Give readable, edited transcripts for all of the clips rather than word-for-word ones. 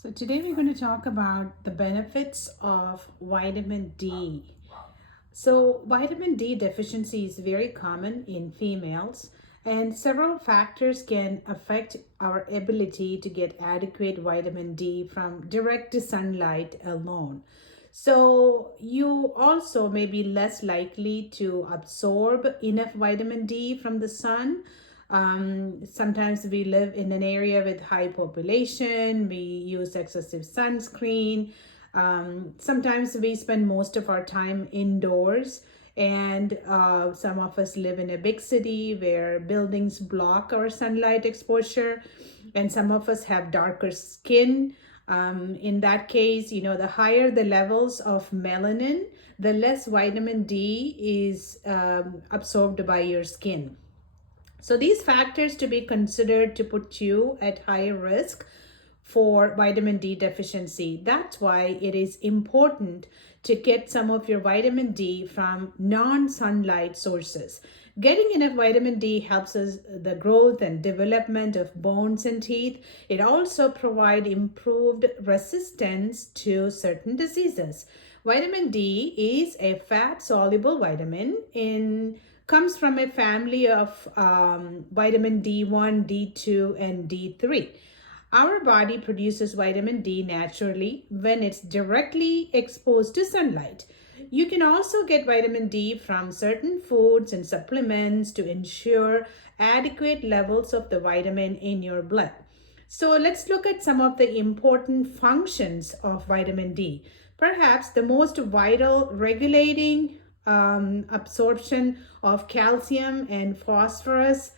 So today we're going to talk about the benefits of vitamin D. So vitamin D deficiency is very common in females, and several factors can affect our ability to get adequate vitamin D from direct sunlight alone. So you also may be less likely to absorb enough vitamin D from the sun. Sometimes we live in an area with high population, we use excessive sunscreen. Sometimes we spend most of our time indoors, and some of us live in a big city where buildings block our sunlight exposure, and some of us have darker skin. In that case, the higher the levels of melanin, the less vitamin D is absorbed by your skin. So these factors to be considered to put you at higher risk for vitamin D deficiency. That's why it is important to get some of your vitamin D from non-sunlight sources. Getting enough vitamin D helps us the growth and development of bones and teeth. It also provides improved resistance to certain diseases. Vitamin D is a fat soluble vitamin in comes from a family of vitamin D1, D2, and D3. Our body produces vitamin D naturally when it's directly exposed to sunlight. You can also get vitamin D from certain foods and supplements to ensure adequate levels of the vitamin in your blood. So let's look at some of the important functions of vitamin D. Perhaps the most vital regulating absorption of calcium and phosphorus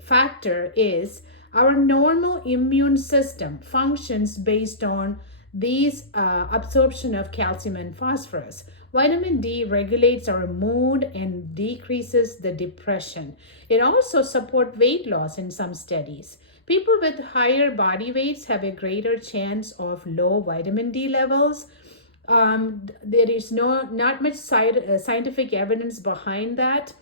factor is our normal immune system functions based on these absorption of calcium and phosphorus. Vitamin D regulates our mood and decreases the depression. It also supports weight loss in some studies. People with higher body weights have a greater chance of low vitamin D levels. There is not much scientific evidence behind that.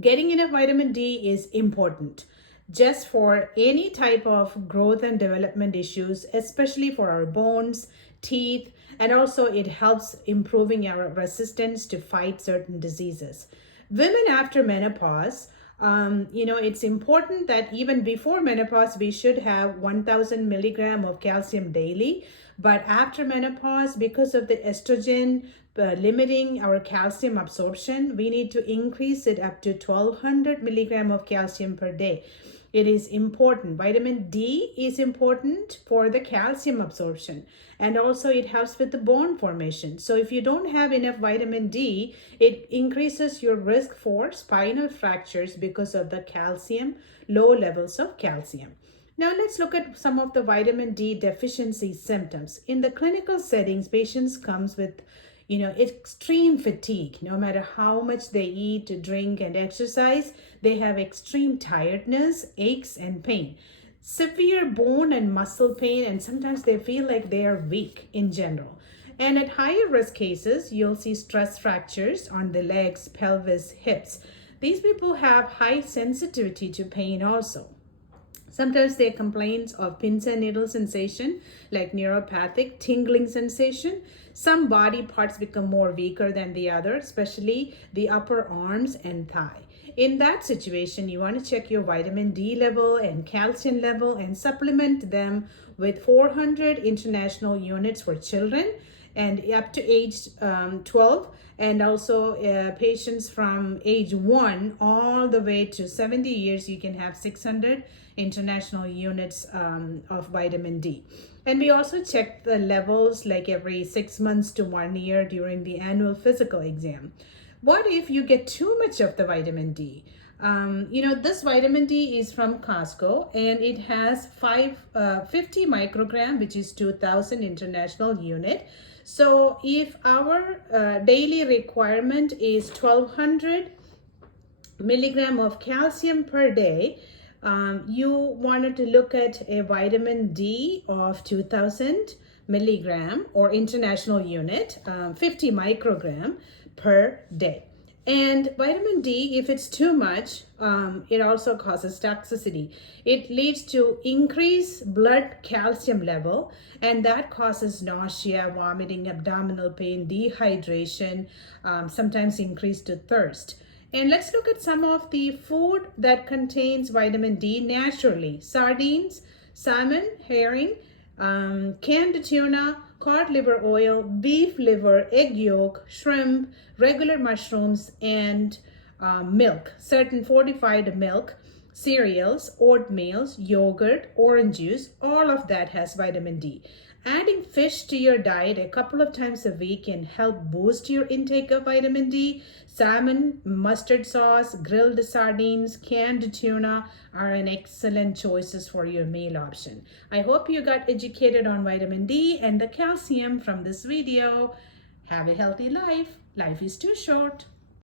Getting enough vitamin D is important just for any type of growth and development issues, especially for our bones, teeth, and also it helps improving our resistance to fight certain diseases. Women after menopause, it's important that even before menopause, we should have 1000 milligram of calcium daily. But after menopause, because of the estrogen limiting our calcium absorption, we need to increase it up to 1200 milligram of calcium per day. It is important. Vitamin D is important for the calcium absorption, and also it helps with the bone formation. So if you don't have enough vitamin D, it increases your risk for spinal fractures because of the calcium, low levels of calcium. Now let's look at some of the vitamin D deficiency symptoms. In the clinical settings, patients comes with extreme fatigue. No matter how much they eat, drink, and exercise, they have extreme tiredness, aches, and pain, severe bone and muscle pain, and sometimes they feel like they are weak in general. And at higher risk cases, you'll see stress fractures on the legs, pelvis, hips. These people have high sensitivity to pain also. Sometimes they complain of pins and needle sensation, like neuropathic tingling sensation. Some body parts become more weaker than the other, especially the upper arms and thigh. In that situation, you want to check your vitamin D level and calcium level and supplement them with 400 international units for children and up to age 12, and also patients from age 1 all the way to 70 years, you can have 600 international units of vitamin D. And we also check the levels like every 6 months to 1 year during the annual physical exam. What if you get too much of the vitamin D? This vitamin D is from Costco, and it has 50 microgram, which is 2000 international unit. So if our daily requirement is 1200 milligram of calcium per day, you wanted to look at a vitamin D of 2000 milligram or international unit, 50 microgram per day. And vitamin D, if it's too much, it also causes toxicity. It leads to increased blood calcium level, and that causes nausea, vomiting, abdominal pain, dehydration, sometimes increased to thirst. And let's look at some of the food that contains vitamin D naturally. Sardines, salmon, herring, canned tuna, cod liver oil, beef liver, egg yolk, shrimp, regular mushrooms, and milk, certain fortified milk, cereals, oatmeals, yogurt, orange juice, all of that has vitamin D. Adding fish to your diet a couple of times a week can help boost your intake of vitamin D. Salmon, mustard sauce, grilled sardines, canned tuna are an excellent choices for your meal option. I hope you got educated on vitamin D and the calcium from this video. Have a healthy life. Life is too short.